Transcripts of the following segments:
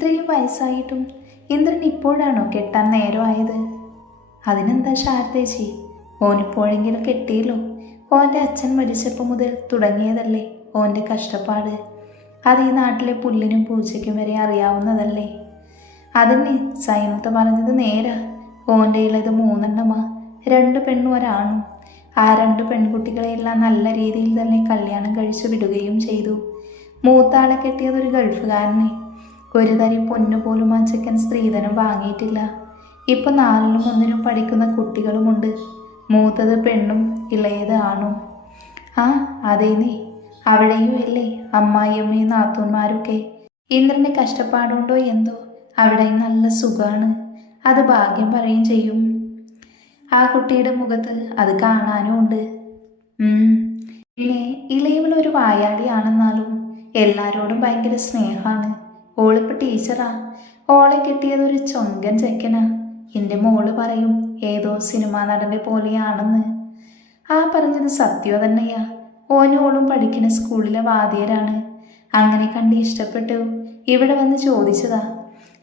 ഇത്രയും വയസ്സായിട്ടും ഇന്ദ്രൻ ഇപ്പോഴാണോ കെട്ടാൻ നേരമായത്? അതിനെന്താ ശാരദേച്ചി, ഓനിപ്പോഴെങ്കിലും കെട്ടിയല്ലോ. ഓൻ്റെ അച്ഛൻ മരിച്ചപ്പോൾ മുതൽ തുടങ്ങിയതല്ലേ ഓൻ്റെ കഷ്ടപ്പാട്. അത് ഈ നാട്ടിലെ പുല്ലിനും പൂച്ചയ്ക്കും വരെ അറിയാവുന്നതല്ലേ. അതന്നെ സൈനത്ത് പറഞ്ഞത് നേരാ. ഓൻ്റെ ഇളത് 3 2 പെണ്ണും ഒരാണും. ആ 2 പെൺകുട്ടികളെയെല്ലാം നല്ല രീതിയിൽ തന്നെ കല്യാണം കഴിച്ചു വിടുകയും ചെയ്തു. മൂത്താളെ കെട്ടിയതൊരു ഗൾഫുകാരനെ. ഒരു തരി പൊന്നു പോലും ആ ചെക്കൻ സ്ത്രീധനം വാങ്ങിയിട്ടില്ല. ഇപ്പം 4ലും 1ലും പഠിക്കുന്ന കുട്ടികളുമുണ്ട്. മൂത്തത് പെണ്ണും ഇളയത് ആണും. ആ അതേ നീ അവിടെയും അല്ലേ അമ്മായിയമ്മയും നാത്തൂന്മാരൊക്കെ. ഇന്ദ്രൻ്റെ കഷ്ടപ്പാടുണ്ടോ എന്തോ, അവിടെ നല്ല സുഖമാണ്. അത് ഭാഗ്യം പറയും ചെയ്യും. ആ കുട്ടിയുടെ മുഖത്ത് അത് കാണാനും ഉണ്ട്. പിന്നെ ഇളയവളൊരു വായാടിയാണെന്നാലും എല്ലാവരോടും ഭയങ്കര സ്നേഹമാണ്. ഓളിപ്പോൾ ടീച്ചറാ. ഓളെ കിട്ടിയതൊരു ചൊങ്കൻ ചെക്കനാ. എൻ്റെ മോള് പറയും ഏതോ സിനിമാ നടൻ്റെ പോലെയാണെന്ന്. ആ പറഞ്ഞത് സത്യം തന്നെയാ. ഓനും പഠിക്കുന്ന സ്കൂളിലെ വാദ്യരാണ്. അങ്ങനെ കണ്ട് ഇഷ്ടപ്പെട്ടു ഇവിടെ വന്ന് ചോദിച്ചതാ.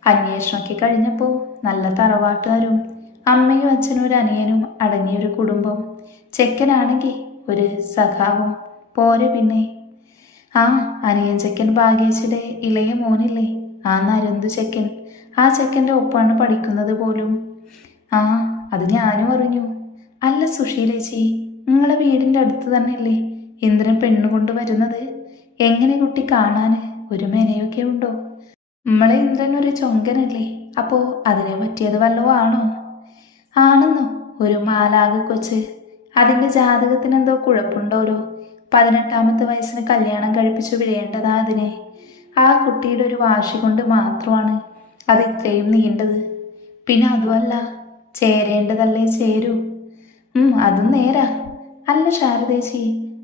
അന്വേഷണമൊക്കെ കഴിഞ്ഞപ്പോൾ നല്ല തറവാട്ടുകാരും അമ്മയും അച്ഛനും ഒരു അനിയനും അടങ്ങിയൊരു കുടുംബം. ചെക്കനാണെങ്കിൽ ഒരു സഖാവും പോരെ. പിന്നെ ആ അനിയൻ ചെക്കൻ ഭാഗ്യേച്ചിയുടെ ഇളയ മോനില്ലേ, ആ നരുന്തു ചെക്കൻ. ആ ചെക്കൻ്റെ ഒപ്പാണ് പഠിക്കുന്നത് പോലും. ആ അത് ഞാനും അറിഞ്ഞു. അല്ല സുശീലേച്ചി, നിങ്ങളെ വീടിൻ്റെ അടുത്ത് തന്നെയല്ലേ ഇന്ദ്രൻ പെണ്ണുകൊണ്ട് വരുന്നത്? എങ്ങനെ കുട്ടി കാണാൻ ഒരു മെനയൊക്കെ ഉണ്ടോ? നമ്മളെ ഇന്ദ്രൻ ഒരു ചൊങ്കനല്ലേ, അപ്പോൾ അതിനെ പറ്റിയത് വല്ലോ ആണോ? ആണെന്നോ? ഒരു മാലാക് കൊച്ച്. അതിൻ്റെ ജാതകത്തിനെന്തോ കുഴപ്പമുണ്ടോലോ. 18ാമത്തെ വയസ്സിന് കല്യാണം കഴിപ്പിച്ചു വിടേണ്ടതാ അതിനെ. ആ കുട്ടിയുടെ ഒരു വാശി കൊണ്ട് മാത്രമാണ് അത് ഇത്രയും നീണ്ടത്. പിന്നെ അതുമല്ല, ചേരേണ്ടതല്ലേ ചേരൂ. അതും നേരാ. അല്ല ശാരദേച്ചി,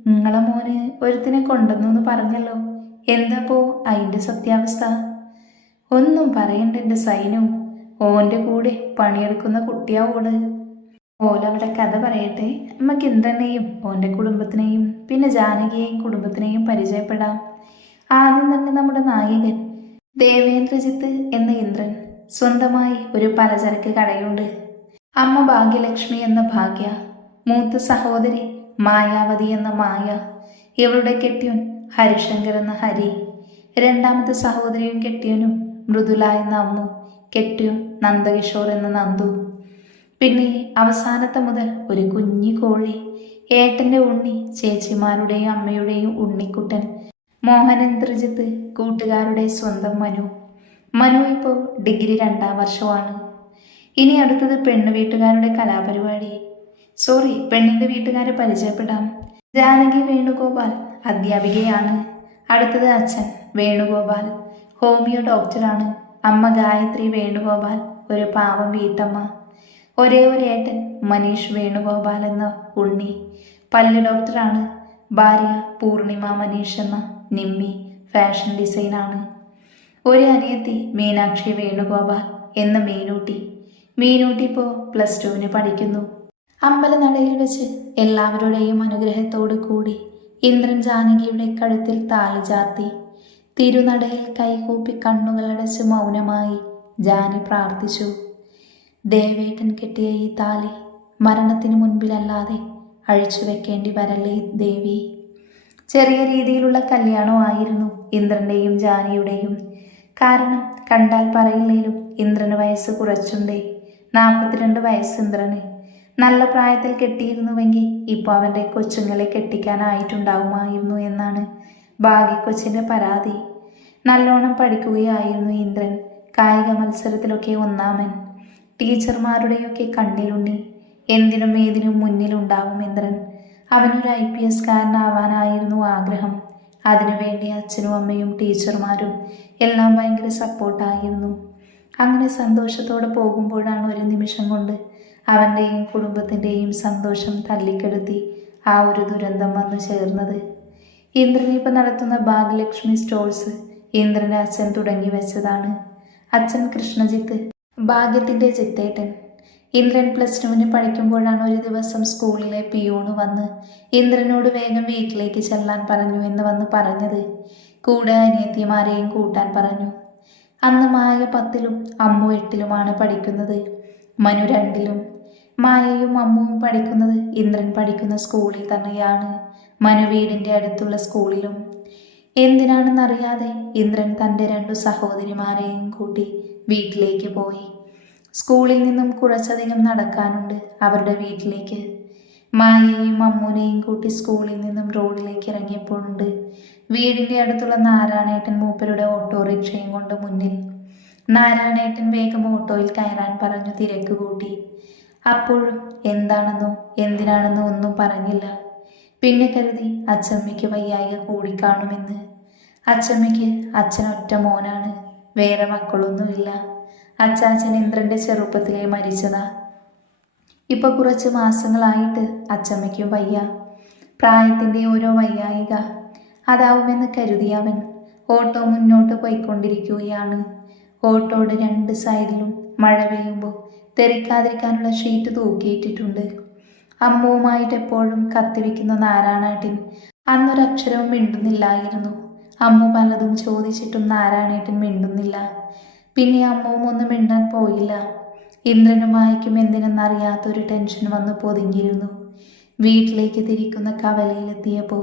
നിങ്ങളെ മോന് ഒരുത്തിനെ കൊണ്ടുവന്നു എന്ന് പറഞ്ഞല്ലോ. എന്താപ്പോ അതിൻ്റെ സത്യാവസ്ഥ? ഒന്നും പറയണ്ട എൻ്റെ സൈനു. ഓൻ്റെ കൂടെ പണിയെടുക്കുന്ന കുട്ടിയാവോട്. ഓലവിടെ കഥ പറയട്ടെ. നമുക്ക് ഇന്ദ്രനെയും ഓൻ്റെ കുടുംബത്തിനെയും പിന്നെ ജാനകിയെയും കുടുംബത്തിനെയും പരിചയപ്പെടാം. ആദ്യം തന്നെ നമ്മുടെ നായകൻ ദേവേന്ദ്രജിത്ത് എന്ന ഇന്ദ്രൻ. സ്വന്തമായി ഒരു പലചരക്ക് കടയുണ്ട്. അമ്മ ഭാഗ്യലക്ഷ്മി എന്ന ഭാഗ്യ, മൂത്ത സഹോദരി മായാവതി എന്ന മായ, ഇവളുടെ കെട്ടിയോൻ ഹരിശങ്കർ എന്ന ഹരി, 2ാമത്തെ സഹോദരിയും കെട്ടിയോനും മൃദുല എന്ന അമ്മു, കെട്ടിയോൻ നന്ദകിഷോർ എന്ന നന്ദു. പിന്നെ അവസാനത്തെ മുതൽ ഒരു കുഞ്ഞി കോഴി, ഏട്ടൻ്റെ ഉണ്ണി, ചേച്ചിമാരുടെയും അമ്മയുടെയും ഉണ്ണിക്കുട്ടൻ മോഹനേന്ദ്രജിത്ത്, കൂട്ടുകാരുടെ സ്വന്തം മനു. മനു ഇപ്പോൾ ഡിഗ്രി 2ാം വർഷമാണ്. ഇനി അടുത്തത് പെണ്ണ് വീട്ടുകാരുടെ കലാപരിപാടി. പെണ്ണിൻ്റെ വീട്ടുകാരെ പരിചയപ്പെടാം. ജാനകി വേണുഗോപാൽ അധ്യാപികയാണ്. അടുത്തത് അച്ഛൻ വേണുഗോപാൽ, ഹോമിയോ ഡോക്ടറാണ്. അമ്മ ഗായത്രി വേണുഗോപാൽ, ഒരു പാവം വീട്ടമ്മ. ഒരേ ഒരു ഏട്ടൻ മനീഷ് വേണുഗോപാൽ എന്ന ഉണ്ണി, പല്ല് ഡോക്ടറാണ്. ഭാര്യ പൂർണിമ മനീഷ് എന്ന നിമ്മി, ഫാഷൻ ഡിസൈനാണ്. ഒരു അനിയത്തി മീനാക്ഷി വേണുഗോപാൽ എന്ന മീനൂട്ടി. മീനൂട്ടി ഇപ്പോൾ +2 പഠിക്കുന്നു. അമ്പലനടയിൽ വെച്ച് എല്ലാവരുടെയും അനുഗ്രഹത്തോടു കൂടി ഇന്ദ്രൻ ജാനകിയുടെ കഴുത്തിൽ താലി ചാർത്തി. തിരുനടയിൽ കൈകൂപ്പി കണ്ണുകളടച്ച് മൗനമായി ജാനി പ്രാർത്ഥിച്ചു. ദേവേട്ടൻ കെട്ടിയ ഈ താലി മരണത്തിന് മുൻപിലല്ലാതെ അഴിച്ചു വെക്കേണ്ടി വരല്ലേ ദേവി. ചെറിയ രീതിയിലുള്ള കല്യാണമായിരുന്നു ഇന്ദ്രൻ്റെയും ജാനിയുടെയും. കാരണം കണ്ടാൽ പറയില്ലേലും ഇന്ദ്രന് വയസ്സ് കുറച്ചുണ്ടേ. 42 വയസ്സ് ഇന്ദ്രന്. നല്ല പ്രായത്തിൽ കെട്ടിയിരുന്നുവെങ്കിൽ ഇപ്പോൾ അവൻ്റെ കൊച്ചുങ്ങളെ കെട്ടിക്കാനായിട്ടുണ്ടാവുമായിരുന്നു എന്നാണ് ഭാഗ്യക്കൊച്ചിൻ്റെ പരാതി. നല്ലോണം പഠിക്കുകയായിരുന്നു ഇന്ദ്രൻ. കായിക മത്സരത്തിലൊക്കെ ഒന്നാമൻ. ടീച്ചർമാരുടെയൊക്കെ കണ്ണിലുണ്ണി. എന്തിനും ഏതിനും മുന്നിലുണ്ടാവും ഇന്ദ്രൻ. അവനൊരു IPS കാരനാവാനായിരുന്നു ആഗ്രഹം. അതിനുവേണ്ടി അച്ഛനും അമ്മയും ടീച്ചർമാരും എല്ലാം ഭയങ്കര സപ്പോർട്ടായിരുന്നു. അങ്ങനെ സന്തോഷത്തോടെ പോകുമ്പോഴാണ് ഒരു നിമിഷം കൊണ്ട് അവൻ്റെയും കുടുംബത്തിൻ്റെയും സന്തോഷം തല്ലിക്കെടുത്തി ആ ഒരു ദുരന്തം വന്നു ചേർന്നത്. ഇന്ദ്രനിപ്പം നടത്തുന്ന ഭാഗ്യലക്ഷ്മി സ്റ്റോഴ്സ് ഇന്ദ്രൻ്റെ അച്ഛൻ തുടങ്ങി വെച്ചതാണ്. അച്ഛൻ കൃഷ്ണജിത്ത്, ഭാഗ്യത്തിൻ്റെ ജിത്തേട്ടൻ. ഇന്ദ്രൻ +2 പഠിക്കുമ്പോഴാണ് ഒരു ദിവസം സ്കൂളിലെ പിയൂണ് വന്ന് ഇന്ദ്രനോട് വേഗം വീട്ടിലേക്ക് ചെല്ലാൻ പറഞ്ഞു എന്ന് വന്ന് പറഞ്ഞത്. കൂടെ അനിയത്തിമാരെയും കൂട്ടാൻ പറഞ്ഞു. അന്ന് മായ 10ലും അമ്മു 8ലുമാണ് പഠിക്കുന്നത്. മനു 2ലും. മായയും അമ്മുവും പഠിക്കുന്നത് ഇന്ദ്രൻ പഠിക്കുന്ന സ്കൂളിൽ തന്നെയാണ്. മനു വീടിൻ്റെ അടുത്തുള്ള സ്കൂളിലും. എന്തിനാണെന്നറിയാതെ ഇന്ദ്രൻ തൻ്റെ 2 സഹോദരിമാരെയും കൂട്ടി വീട്ടിലേക്ക് പോയി. സ്കൂളിൽ നിന്നും കുറച്ചധികം നടക്കാനുണ്ട് അവരുടെ വീട്ടിലേക്ക്. മായയെയും അമ്മൂനെയും കൂട്ടി സ്കൂളിൽ നിന്നും റോഡിലേക്ക് ഇറങ്ങിയപ്പോഴുണ്ട് വീടിൻ്റെ അടുത്തുള്ള നാരായണേട്ടൻ മൂപ്പരുടെ ഓട്ടോറിക്ഷയും കൊണ്ട് മുന്നിൽ. നാരായണേട്ടൻ വേഗം ഓട്ടോയിൽ കയറാൻ പറഞ്ഞു തിരക്ക് കൂട്ടി. അപ്പോഴും എന്താണെന്നോ എന്തിനാണെന്നോ ഒന്നും പറഞ്ഞില്ല. പിന്നെ കരുതി അച്ചമ്മയ്ക്ക് വയ്യായിക കൂടിക്കാണുമെന്ന്. അച്ചമ്മയ്ക്ക് അച്ഛൻ ഒറ്റ മോനാണ്, വേറെ മക്കളൊന്നുമില്ല. അച്ചാച്ചൻ ഇന്ദ്രൻ്റെ ചെറുപ്പത്തിലേ മരിച്ചതാ. ഇപ്പൊ കുറച്ച് മാസങ്ങളായിട്ട് അച്ചമ്മയ്ക്കും വയ്യ. പ്രായത്തിൻ്റെ ഓരോ വയ്യായിക അതാവുമെന്ന് കരുതിയ അവൻ ഓട്ടോ മുന്നോട്ട് പോയിക്കൊണ്ടിരിക്കുകയാണ്. ഓട്ടോയുടെ 2 സൈഡിലും മഴ പെയ്യുമ്പോൾ തെറിക്കാതിരിക്കാനുള്ള ഷീറ്റ് തൂക്കിയിട്ടിട്ടുണ്ട്. അമ്മുവുമായിട്ട് എപ്പോഴും കത്തിവെക്കുന്ന നാരായണേട്ടൻ അന്നൊരക്ഷരവും മിണ്ടുന്നില്ലായിരുന്നു. അമ്മു പലതും ചോദിച്ചിട്ടും നാരായണേട്ടൻ മിണ്ടുന്നില്ല. പിന്നെ അമ്മുവും ഒന്നും മിണ്ടാൻ പോയില്ല. ഇന്ദ്രനും മായയ്ക്കും എന്തിനെന്നറിയാത്തൊരു ടെൻഷൻ വന്ന് പൊതിഞ്ഞിരുന്നു. വീട്ടിലേക്ക് തിരിക്കുന്ന കവലയിലെത്തിയപ്പോൾ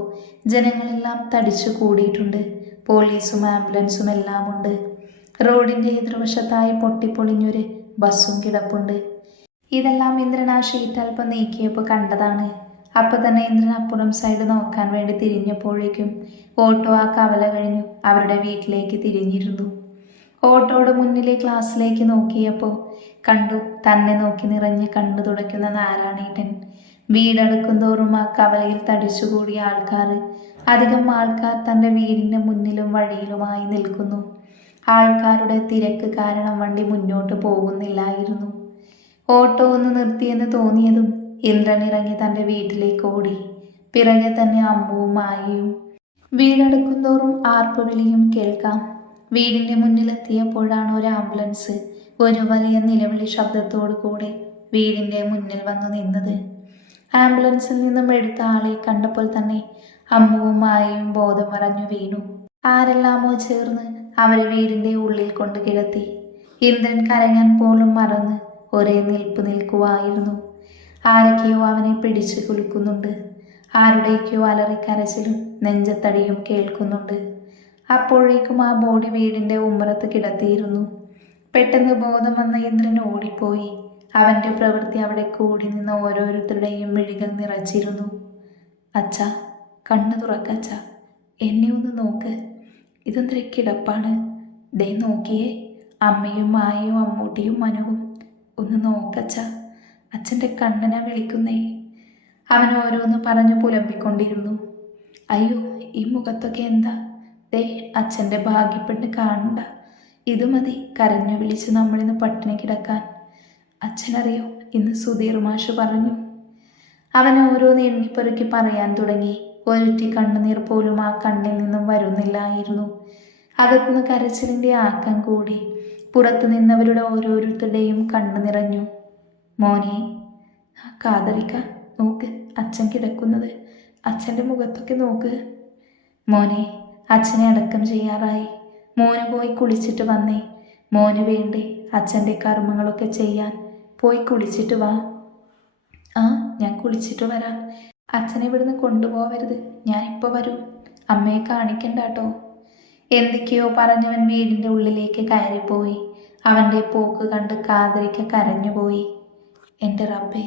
ജനങ്ങളെല്ലാം തടിച്ചു കൂടിയിട്ടുണ്ട്. പോലീസും ആംബുലൻസും എല്ലാം ഉണ്ട്. റോഡിൻ്റെ എതിർവശത്തായി പൊട്ടിപ്പൊളിഞ്ഞൊരു ബസ്സും കിടപ്പുണ്ട്. ഇതെല്ലാം ഇന്ദ്രൻ ആ ഷീറ്റ് അല്പം നീക്കിയപ്പോൾ കണ്ടതാണ്. അപ്പോൾ തന്നെ ഇന്ദ്രൻ അപ്പുറം സൈഡ് നോക്കാൻ വേണ്ടി തിരിഞ്ഞപ്പോഴേക്കും ഓട്ടോ ആ കവല കഴിഞ്ഞു അവരുടെ വീട്ടിലേക്ക് തിരിഞ്ഞിരുന്നു. ഓട്ടോയുടെ മുന്നിലെ ക്ലാസ്സിലേക്ക് നോക്കിയപ്പോൾ കണ്ടു തന്നെ നോക്കി നിറഞ്ഞ് കണ്ണു തുടയ്ക്കുന്ന നാരായണേട്ടൻ. വീടടുക്കും തോറും ആ കവലയിൽ തടിച്ചുകൂടിയ ആൾക്കാർ, അധികം ആൾക്കാർ തൻ്റെ വീടിൻ്റെ മുന്നിലും വഴിയിലുമായി നിൽക്കുന്നു. ആൾക്കാരുടെ തിരക്ക് കാരണം വണ്ടി മുന്നോട്ട് പോകുന്നില്ലായിരുന്നു. ഓട്ടോ ഒന്ന് നിർത്തിയെന്ന് തോന്നിയതും ഇന്ദ്രൻ ഇറങ്ങി തൻ്റെ വീട്ടിലേക്ക് ഓടി. പിറകെ തന്നെ അമ്മുവും മായയും. വീടടുക്കും തോറും ആർപ്പുവിളിയും കേൾക്കാം. വീടിൻ്റെ മുന്നിലെത്തിയപ്പോഴാണ് ഒരു ആംബുലൻസ് ഒരു വലിയ നിലവിളി ശബ്ദത്തോടു കൂടെ വീടിൻ്റെ മുന്നിൽ വന്നു നിന്നത്. ആംബുലൻസിൽ നിന്നും എടുത്ത ആളെ കണ്ടപ്പോൾ തന്നെ അമ്മുവും മായയും ബോധം മറഞ്ഞു വീണു. ആരെല്ലാമോ ചേർന്ന് അവരെ വീടിൻ്റെ ഉള്ളിൽ കൊണ്ട് കിടത്തി. ഇന്ദ്രൻ കരയാൻ പോലും മറന്ന് ഒരേ നിൽപ്പ് നിൽക്കുവായിരുന്നു. ആരൊക്കെയോ അവനെ പിടിച്ചു കുലുക്കുന്നുണ്ട്. ആരുടെയൊക്കെയോ അലറിക്കരച്ചിലും നെഞ്ചത്തടിയും കേൾക്കുന്നുണ്ട്. അപ്പോഴേക്കും ആ ബോഡി വീടിൻ്റെ ഉമ്മറത്ത് കിടത്തിയിരുന്നു. പെട്ടെന്ന് ബോധം വന്ന ഇന്ദ്രൻ ഓടിപ്പോയി. അവൻ്റെ പ്രവൃത്തി അവിടെ കൂടി നിന്ന ഓരോരുത്തരുടെയും മിഴികൾ നിറച്ചിരുന്നു. അച്ഛ, കണ്ണു തുറക്കച്ച, എന്നെ ഒന്ന് നോക്ക്. ഇതെന്തൊരു കിടപ്പാണ്. ദേ നോക്കിയേ, അമ്മയും മായയും അമ്മൂട്ടിയും മനുവും. ഒന്ന് നോക്കച്ച, അച്ഛൻ്റെ കണ്ണനാ വിളിക്കുന്നേ. അവൻ ഓരോന്ന് പറഞ്ഞു പുലമ്പിക്കൊണ്ടിരുന്നു. അയ്യോ, ഈ മുഖത്തൊക്കെ എന്താ? ദേ അച്ഛൻ്റെ ഭാഗ്യപ്പെട്ട് കാണണ്ട. ഇത് മതി കരഞ്ഞു വിളിച്ച് നമ്മളിന്ന് പട്ടിണി കിടക്കാൻ. അച്ഛനറിയോ, ഇന്ന് സുധീർ മാഷ് പറഞ്ഞു. അവൻ ഓരോന്ന് എണ്ണിപ്പെറുക്കി പറയാൻ തുടങ്ങി. ഒരുറ്റി കണ്ണുനീർ പോലും ആ കണ്ണിൽ നിന്നും വരുന്നില്ലായിരുന്നു. അകത്തുനിന്ന് കരച്ചിലിൻ്റെ ആക്കം കൂടി. പുറത്തു നിന്നവരുടെ ഓരോരുത്തരുടെയും കണ്ണു നിറഞ്ഞു. മോനെ, ആ കാതറിക്ക നോക്ക്, അച്ഛൻ കിടക്കുന്നത്. അച്ഛൻ്റെ മുഖത്തൊക്കെ നോക്ക്. മോനെ, അച്ഛനെ അടക്കം ചെയ്യാറായി. മോന് പോയി കുളിച്ചിട്ട് വന്നേ. മോന് വേണ്ടേ അച്ഛൻ്റെ കർമ്മങ്ങളൊക്കെ ചെയ്യാൻ? പോയി കുളിച്ചിട്ട് വാ. ആ, ഞാൻ കുളിച്ചിട്ട് വരാം. അച്ഛനെ ഇവിടുന്ന് കൊണ്ടുപോകരുത്, ഞാനിപ്പോൾ വരും. അമ്മയെ കാണിക്കണ്ടാട്ടോ. എന്തൊക്കെയോ പറഞ്ഞവൻ വീടിൻ്റെ ഉള്ളിലേക്ക് കയറിപ്പോയി. അവൻ്റെ പോക്ക് കണ്ട് കാതറിക്ക കരഞ്ഞുപോയി. എൻ്റെ റബ്ബേ,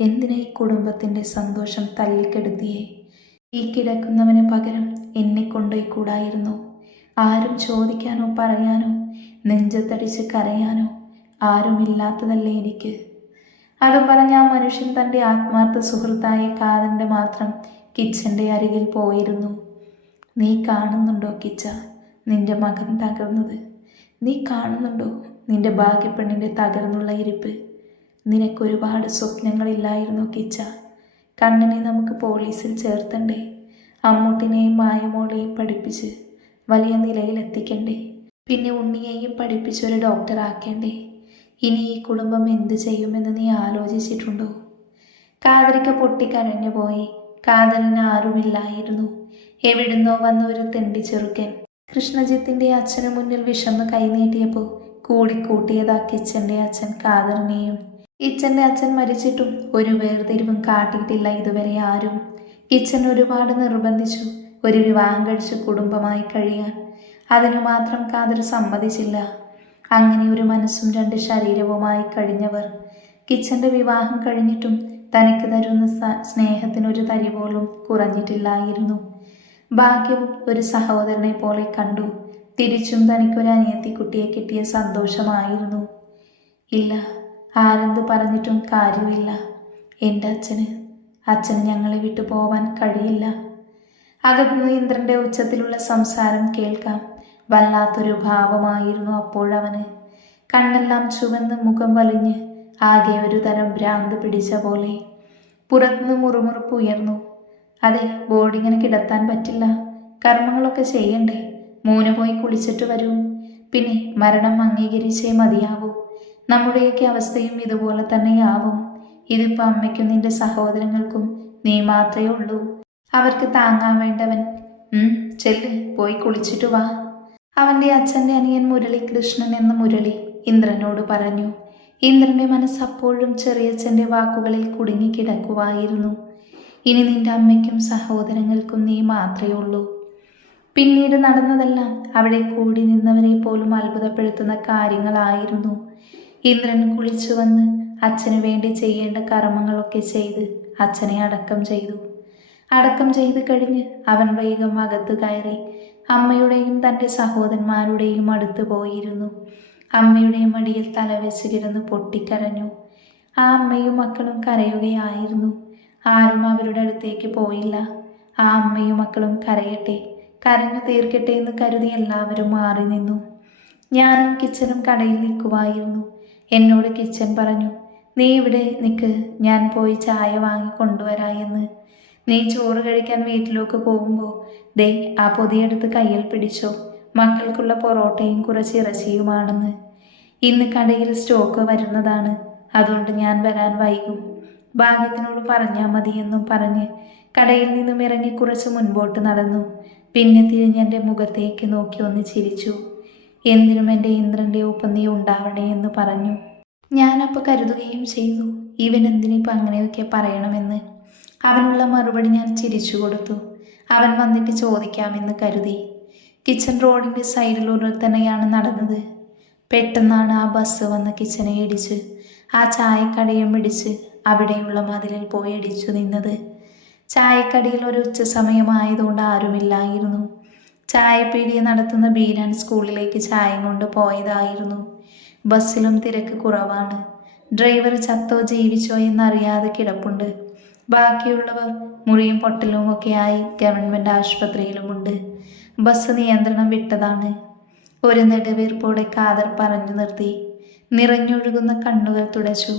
എന്തിനാ ഈ കുടുംബത്തിൻ്റെ സന്തോഷം തല്ലിക്കെടുത്തിയേ? ഈ കിടക്കുന്നവന് പകരം എന്നെ കൊണ്ടുപോയി കൂടായിരുന്നു. ആരും ചോദിക്കാനോ പറയാനോ നെഞ്ചത്തടിച്ച് കരയാനോ ആരുമില്ലാത്തതല്ലേ എനിക്ക്. അതും പറഞ്ഞ ആ മനുഷ്യൻ തൻ്റെ ആത്മാർത്ഥ സുഹൃത്തായ കാതൻ്റെ മാത്രം കിച്ചൻ്റെ അരികിൽ പോയിരുന്നു. നീ കാണുന്നുണ്ടോ കിച്ച, നിന്റെ മകൻ തകർന്നത്? നീ കാണുന്നുണ്ടോ നിന്റെ ഭാഗ്യപ്പെണ്ണിൻ്റെ തകർന്നുള്ള ഇരിപ്പ്? നിനക്കൊരുപാട് സ്വപ്നങ്ങളില്ലായിരുന്നു കിച്ച. കണ്ണനെ നമുക്ക് പോലീസിൽ ചേർത്തണ്ടേ? അമ്മൂട്ടിനെയും മായമോളെയും പഠിപ്പിച്ച് വലിയ നിലയിലെത്തിക്കണ്ടേ? പിന്നെ ഉണ്ണിയെയും പഠിപ്പിച്ചൊരു ഡോക്ടറാക്കേണ്ടേ? ഇനി ഈ കുടുംബം എന്തു ചെയ്യുമെന്ന് നീ ആലോചിച്ചിട്ടുണ്ടോ? കാതറിക്ക പൊട്ടിക്കരഞ്ഞുപോയി. കാതലിന് ആരുമില്ലായിരുന്നു. എവിടുന്നോ വന്ന ഒരു തെണ്ടി ചെറുക്കൻ കൃഷ്ണജിത്തിൻ്റെ അച്ഛന് മുന്നിൽ വിഷന്ന് കൈനീട്ടിയപ്പോൾ കൂടിക്കൂട്ടിയതാ കിച്ചൻ്റെ അച്ഛൻ കാദറിനെയും. കിച്ചൻ്റെ അച്ഛൻ മരിച്ചിട്ടും ഒരു വേർതിരിവും കാട്ടിയിട്ടില്ല ഇതുവരെ ആരും. കിച്ചൻ ഒരുപാട് നിർബന്ധിച്ചു ഒരു വിവാഹം കഴിച്ച് കുടുംബമായി കഴിയാൻ. അതിനു മാത്രം കാദർ സമ്മതിച്ചില്ല. അങ്ങനെ ഒരു മനസ്സും രണ്ട് ശരീരവുമായി കഴിഞ്ഞവർ. കിച്ചൻ്റെ വിവാഹം കഴിഞ്ഞിട്ടും തനിക്ക് തരുന്ന സ്നേഹത്തിനൊരു തരി പോലും കുറഞ്ഞിട്ടില്ലായിരുന്നു. ഭാഗ്യവും ഒരു സഹോദരനെ പോലെ കണ്ടു. തിരിച്ചും തനിക്കൊരു അനിയത്തിക്കുട്ടിയെ കിട്ടിയ സന്തോഷമായിരുന്നു. ഇല്ല, ആരെന്ത് പറഞ്ഞിട്ടും കാര്യമില്ല. എൻ്റെ അച്ഛന് ഞങ്ങളെ വിട്ടു പോവാൻ കഴിയില്ല. അകത്തുനിന്ന് ഇന്ദ്രൻ്റെ ഉച്ചത്തിലുള്ള സംസാരം കേൾക്കാം. വല്ലാത്തൊരു ഭാവമായിരുന്നു അപ്പോഴവന്. കണ്ണെല്ലാം ചുവന്ന് മുഖം വലിഞ്ഞ് ആകെ ഒരു തരം ഭ്രാന്ത് പിടിച്ച പോലെ. പുറത്തുനിന്ന് മുറുമുറുപ്പ് ഉയർന്നു. അതെ, ബോർഡിങ്ങനെ കിടത്താൻ പറ്റില്ല. കർമ്മങ്ങളൊക്കെ ചെയ്യണ്ടേ? മൂന്ന് പോയി കുളിച്ചിട്ട് വരൂ. പിന്നെ മരണം അംഗീകരിച്ചേ മതിയാവൂ. നമ്മുടെയൊക്കെ അവസ്ഥയും ഇതുപോലെ തന്നെയാവും. ഇതിപ്പോൾ അമ്മയ്ക്കും നിന്റെ സഹോദരങ്ങൾക്കും നീ മാത്രമേ ഉള്ളൂ. അവർക്ക് താങ്ങാൻ വേണ്ടവൻ. ചെല്ല്, പോയി കുളിച്ചിട്ട് വാ. അവൻ്റെ അച്ഛൻ്റെ അനിയൻ മുരളികൃഷ്ണൻ എന്ന മുരളി ഇന്ദ്രനോട് പറഞ്ഞു. ഇന്ദ്രൻ്റെ മനസ്സപ്പോഴും ചെറിയച്ഛൻ്റെ വാക്കുകളിൽ കുടുങ്ങിക്കിടക്കുവായിരുന്നു. ഇനി നിന്റെ അമ്മയ്ക്കും സഹോദരങ്ങൾക്കും നീ മാത്രമേ ഉള്ളൂ. പിന്നീട് നടന്നതെല്ലാം അവിടെ കൂടി നിന്നവരെ പോലും അത്ഭുതപ്പെടുത്തുന്ന കാര്യങ്ങളായിരുന്നു. ഇന്ദ്രൻ കുളിച്ചു വന്ന് അച്ഛന് വേണ്ടി ചെയ്യേണ്ട കർമ്മങ്ങളൊക്കെ ചെയ്ത് അച്ഛനെ അടക്കം ചെയ്തു. അടക്കം ചെയ്ത് കഴിഞ്ഞ് അവൻ വേഗം അകത്ത് കയറി അമ്മയുടെയും തൻ്റെ സഹോദരന്മാരുടെയും അടുത്ത് പോയിരുന്നു. അമ്മയുടെ മടിയിൽ തലവെച്ച് കിടന്ന് പൊട്ടിക്കരഞ്ഞു. ആ അമ്മയും മക്കളും കരയുകയായിരുന്നു. ആരും അവരുടെ അടുത്തേക്ക് പോയില്ല. ആ അമ്മയും മക്കളും കരയട്ടെ, കരഞ്ഞു തീർക്കട്ടെ എന്ന് കരുതി എല്ലാവരും മാറി നിന്നു. ഞാനും കിച്ചനും കടയിൽ നിൽക്കുമായിരുന്നു. എന്നോട് കിച്ചൻ പറഞ്ഞു, നീ ഇവിടെ നിൽക്ക്, ഞാൻ പോയി ചായ വാങ്ങി കൊണ്ടുവരാമെന്ന്. നീ ചോറ് കഴിക്കാൻ വീട്ടിലേക്ക് പോകുമ്പോൾ ദേ ആ പൊതിയെടുത്ത് കയ്യിൽ പിടിച്ചോ. മക്കൾക്കുള്ള പൊറോട്ടയും കുറച്ച് ഇറച്ചിയുമാണെന്ന്. ഇന്ന് കടയിൽ സ്റ്റോക്ക് വരുന്നതാണ്, അതുകൊണ്ട് ഞാൻ വരാൻ വൈകും. ഭാഗ്യത്തിനോട് പറഞ്ഞാൽ മതിയെന്നും പറഞ്ഞ് കടയിൽ നിന്നും ഇറങ്ങി കുറച്ച് മുൻപോട്ട് നടന്നു. പിന്നെ തിരിഞ്ഞെൻ്റെ മുഖത്തേക്ക് നോക്കി ഒന്ന് ചിരിച്ചു. എന്തിനും എൻ്റെ ഇന്ദ്രൻ്റെ ഒപ്പം നീ ഉണ്ടാവണേ എന്ന് പറഞ്ഞു. ഞാനപ്പോൾ കരുതുകയും ചെയ്തു, ഇവനെന്തിനിപ്പോൾ അങ്ങനെയൊക്കെ പറയണമെന്ന്. അവനുള്ള മറുപടി ഞാൻ ചിരിച്ചു കൊടുത്തു. അവൻ വന്നിട്ട് ചോദിക്കാമെന്ന് കരുതി. കിച്ചൻ റോഡിൻ്റെ സൈഡിലൂടെ തന്നെയാണ് നടന്നത്. പെട്ടെന്നാണ് ആ ബസ് വന്ന് കിച്ചനെ ഇടിച്ച് ആ ചായക്കടയും ഇടിച്ച് അവിടെയുള്ള മതിലിൽ പോയി ഇടിച്ചു നിന്നത്. ചായക്കടയിൽ ഒരു ഉച്ച സമയമായതുകൊണ്ട് ആരുമില്ലായിരുന്നു. ചായപ്പീടിയ നടത്തുന്ന ബീരാൻ സ്കൂളിലേക്ക് ചായ കൊണ്ട് പോയതായിരുന്നു. ബസ്സിലും തിരക്ക് കുറവാണ്. ഡ്രൈവർ ചത്തോ ജീവിച്ചോ എന്നറിയാതെ കിടപ്പുണ്ട്. ബാക്കിയുള്ളവർ മുറിയും പൊട്ടലും ഒക്കെയായി ഗവൺമെൻറ് ആശുപത്രിയിലുമുണ്ട്. ബസ് നിയന്ത്രണം വിട്ടതാണ്. ഒരു നെടുവീർപ്പോടെ കാദർ പറഞ്ഞു നിർത്തി. നിറഞ്ഞൊഴുകുന്ന കണ്ണുകൾ തുടച്ചു.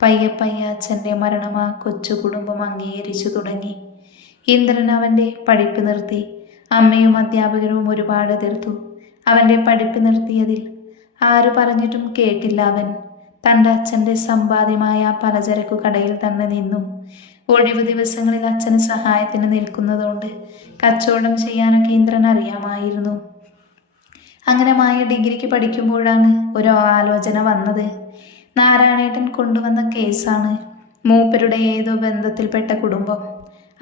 പയ്യെ പയ്യെ അച്ഛൻ്റെ മരണം ആ കൊച്ചു കുടുംബം അംഗീകരിച്ചു തുടങ്ങി. ഇന്ദ്രൻ അവൻ്റെ പഠിപ്പ് നിർത്തി. അമ്മയും അധ്യാപകരും ഒരുപാട് എതിർത്തു. അവൻ്റെ പഠിപ്പ് നിർത്തിയതിൽ ആര് പറഞ്ഞിട്ടും കേട്ടില്ല. അവൻ തൻ്റെ അച്ഛൻ്റെ സമ്പാദ്യമായ പലചരക്കു കടയിൽ തന്നെ നിന്നു. ഒഴിവു ദിവസങ്ങളിൽ അച്ഛന് സഹായത്തിന് നിൽക്കുന്നതുകൊണ്ട് കച്ചവടം ചെയ്യാനൊക്കെ ഇന്ദ്രൻ അറിയാമായിരുന്നു. അങ്ങനെ മായ ഡിഗ്രിക്ക് പഠിക്കുമ്പോഴാണ് ഒരു ആലോചന വന്നത്. നാരായണേട്ടൻ കൊണ്ടുവന്ന കേസാണ്. മൂപ്പരുടെ ഏതോ ബന്ധത്തിൽപ്പെട്ട കുടുംബം.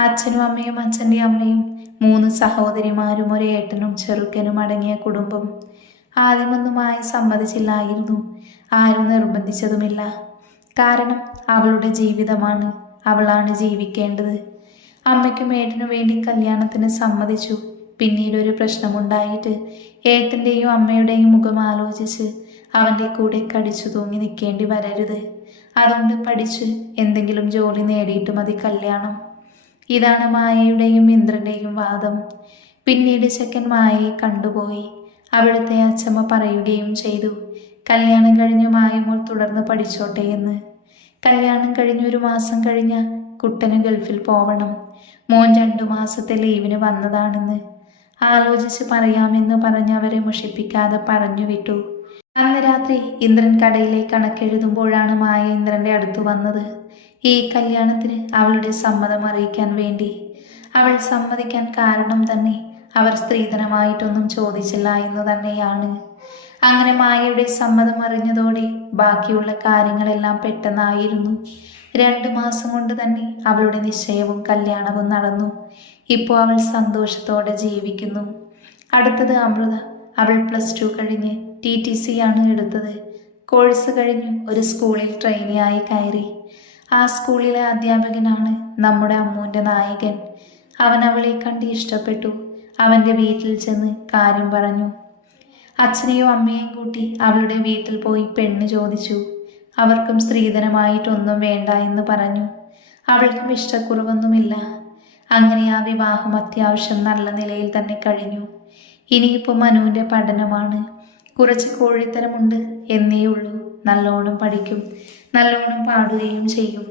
അച്ഛനും അമ്മയും അച്ഛൻ്റെ അമ്മയും 3 സഹോദരിമാരും ഒരു ഏട്ടനും ചെറുക്കനും അടങ്ങിയ കുടുംബം. ആദ്യമൊന്നുമായി സമ്മതിച്ചില്ലായിരുന്നു. ആരും നിർബന്ധിച്ചതുമില്ല. കാരണം അവളുടെ ജീവിതമാണ്, അവളാണ് ജീവിക്കേണ്ടത്. അമ്മയ്ക്കും ഏട്ടനു വേണ്ടി കല്യാണത്തിന് സമ്മതിച്ചു. പിന്നീട് ഒരു പ്രശ്നമുണ്ടായിട്ട് ഏട്ടൻ്റെയും അമ്മയുടെയും മുഖം ആലോചിച്ച് അവൻ്റെ കൂടെ കടിച്ചു തൂങ്ങി നിൽക്കേണ്ടി വരരുത്. അതുകൊണ്ട് പഠിച്ച് എന്തെങ്കിലും ജോലി നേടിയിട്ട് മതി കല്യാണം. ഇതാണ് മായയുടെയും ഇന്ദ്രൻ്റെയും വാദം. പിന്നീട് ചെക്കൻ മായയെ കണ്ടുപോയി. അവിടുത്തെ അച്ഛമ്മ പറയുകയും ചെയ്തു, കല്യാണം കഴിഞ്ഞ് മായമോൾ തുടർന്ന് പഠിച്ചോട്ടെ എന്ന്. കല്യാണം കഴിഞ്ഞ് 1 മാസം കഴിഞ്ഞ കുട്ടന് ഗൾഫിൽ പോവണം. മോൻ 2 മാസത്തെ ലീവിന് വന്നതാണെന്ന്. ആലോചിച്ച് പറയാമെന്ന് പറഞ്ഞ് അവരെ മുഷിപ്പിക്കാതെ പറഞ്ഞു വിട്ടു. അന്ന് രാത്രി ഇന്ദ്രൻ കടയിലെ കണക്കെഴുതുമ്പോഴാണ് മായ ഇന്ദ്രൻ്റെ അടുത്ത് വന്നത്. ഈ കല്യാണത്തിന് അവളുടെ സമ്മതം അറിയിക്കാൻ വേണ്ടി. അവൾ സമ്മതിക്കാൻ കാരണം തന്നെ അവർ സ്ത്രീധനമായിട്ടൊന്നും ചോദിച്ചില്ല എന്ന് തന്നെയാണ്. അങ്ങനെ മായയുടെ സമ്മതം അറിഞ്ഞതോടെ ബാക്കിയുള്ള കാര്യങ്ങളെല്ലാം പെട്ടെന്നായിരുന്നു. 2 മാസം കൊണ്ട് തന്നെ അവളുടെ നിശ്ചയവും കല്യാണവും നടന്നു. ഇപ്പോൾ അവൾ സന്തോഷത്തോടെ ജീവിക്കുന്നു. അടുത്തത് അമൃത. അവൾ +2 കഴിഞ്ഞ് TTC ആണ് എടുത്തത്. കോഴ്സ് കഴിഞ്ഞു ഒരു സ്കൂളിൽ ട്രെയിനിയായി കയറി. ആ സ്കൂളിലെ അധ്യാപകനാണ് നമ്മുടെ അമ്മൂൻ്റെ നായകൻ. അവൻ അവളെ കണ്ട് ഇഷ്ടപ്പെട്ടു. അവൻ്റെ വീട്ടിൽ ചെന്ന് കാര്യം പറഞ്ഞു. അച്ഛനെയോ അമ്മയെയും കൂട്ടി അവളുടെ വീട്ടിൽ പോയി പെണ്ണ് ചോദിച്ചു. അവർക്കും സ്ത്രീധനമായിട്ടൊന്നും വേണ്ട എന്ന് പറഞ്ഞു. അവൾക്കും ഇഷ്ടക്കുറവൊന്നുമില്ല. അങ്ങനെ ആ വിവാഹം അത്യാവശ്യം നല്ല നിലയിൽ തന്നെ കഴിഞ്ഞു. ഇനിയിപ്പോൾ മനുവിൻ്റെ പഠനമാണ്. കുറച്ച് കോഴിത്തരമുണ്ട് എന്നേ ഉള്ളൂ. നല്ലോണം പഠിക്കും, നല്ലോണം പാടുകയും ചെയ്യും.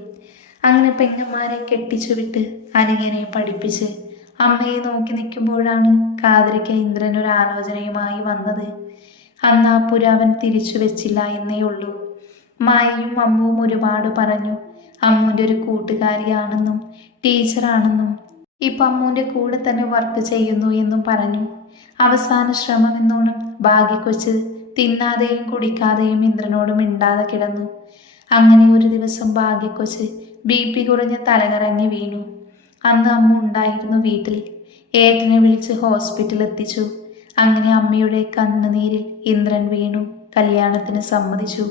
അങ്ങനെ പെങ്ങന്മാരെ കെട്ടിച്ചു വിട്ട് അനിയനെ പഠിപ്പിച്ച് അമ്മയെ നോക്കി നിൽക്കുമ്പോഴാണ് കാതരയ്ക്ക് ഇന്ദ്രൻ ഒരു ആലോചനയുമായി വന്നത്. അന്ന് ആ പുരാവൻ തിരിച്ചു വെച്ചില്ല എന്നേ ഉള്ളൂ. മായയും അമ്മുവും ഒരുപാട് പറഞ്ഞു. അമ്മൂൻ്റെ ഒരു കൂട്ടുകാരിയാണെന്നും ടീച്ചറാണെന്നും ഇപ്പം അമ്മൂൻ്റെ കൂടെ തന്നെ വർക്ക് ചെയ്യുന്നു എന്നും പറഞ്ഞു. അവസാന ശ്രമം എന്നോണം ഭാഗ്യക്കൊച്ച് തിന്നാതെയും കുടിക്കാതെയും ഇന്ദ്രനോട് മിണ്ടാതെ കിടന്നു. അങ്ങനെ ഒരു ദിവസം ഭാഗ്യക്കൊച്ച് BP കുറഞ്ഞ് തലകറങ്ങി വീണു. അന്ന് അമ്മ ഉണ്ടായിരുന്നു വീട്ടിൽ. ഏട്ടനെ വിളിച്ച് ഹോസ്പിറ്റലിൽ എത്തിച്ചു. അങ്ങനെ അമ്മയുടെ കണ്ണുനീരിൽ ഇന്ദ്രൻ വീണു. കല്യാണത്തിന് സമ്മതിച്ചു.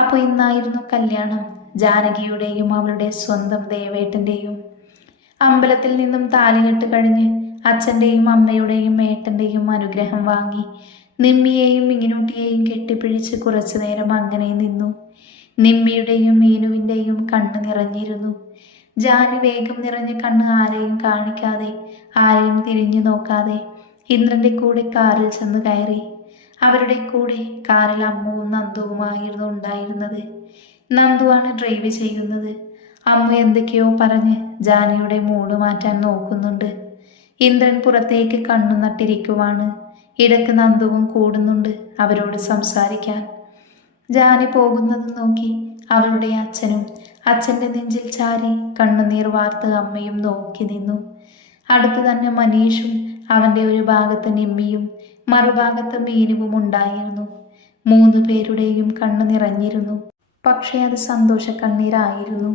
അപ്പോൾ ഇന്നായിരുന്നു കല്യാണം. ജാനകിയുടെയും അവളുടെ സ്വന്തം ദേവേട്ടൻ്റെയും. അമ്പലത്തിൽ നിന്നും താലികെട്ട് കഴിഞ്ഞ് അച്ഛൻ്റെയും അമ്മയുടെയും ഏട്ടൻ്റെയും അനുഗ്രഹം വാങ്ങി നിമ്മിയെയും മീനൂട്ടിയെയും കെട്ടിപ്പിടിച്ച് കുറച്ചു നേരം അങ്ങനെ നിന്നു. നിമ്മിയുടെയും മീനുവിൻ്റെയും കണ്ണ് നിറഞ്ഞിരുന്നു. ജാനി വേഗം നിറഞ്ഞ കണ്ണ് ആരെയും കാണിക്കാതെ ആരെയും തിരിഞ്ഞു നോക്കാതെ ഇന്ദ്രൻ്റെ കൂടെ കാറിൽ ചെന്ന് കയറി. അവരുടെ കൂടെ കാറിൽ അമ്മുവും നന്ദുവുമായിരുന്നു ഉണ്ടായിരുന്നത്. നന്ദുവാണ് ഡ്രൈവ് ചെയ്യുന്നത്. അമ്മ എന്തൊക്കെയോ പറഞ്ഞ് ജാനിയുടെ മൂഡ് മാറ്റാൻ നോക്കുന്നുണ്ട്. ഇന്ദ്രൻ പുറത്തേക്ക് കണ്ണു നട്ടിരിക്കുവാണ്. ഇടക്ക് നന്ദുവും കൂടുന്നുണ്ട് അവരോട് സംസാരിക്കാൻ. ജാനി പോകുന്നത് നോക്കി അവളുടെ അച്ഛനും അച്ഛൻ്റെ നെഞ്ചിൽ ചാരി കണ്ണുനീർ വാർത്ത് അമ്മയും നോക്കി നിന്നു. അടുത്ത് തന്നെ മനീഷും അവൻ്റെ ഒരു ഭാഗത്ത് നിമ്മിയും മറുഭാഗത്ത് മീനുവും ഉണ്ടായിരുന്നു. 3 പേരുടെയും കണ്ണു നിറഞ്ഞിരുന്നു. പക്ഷേ അത് സന്തോഷ കണ്ണീരായിരുന്നു.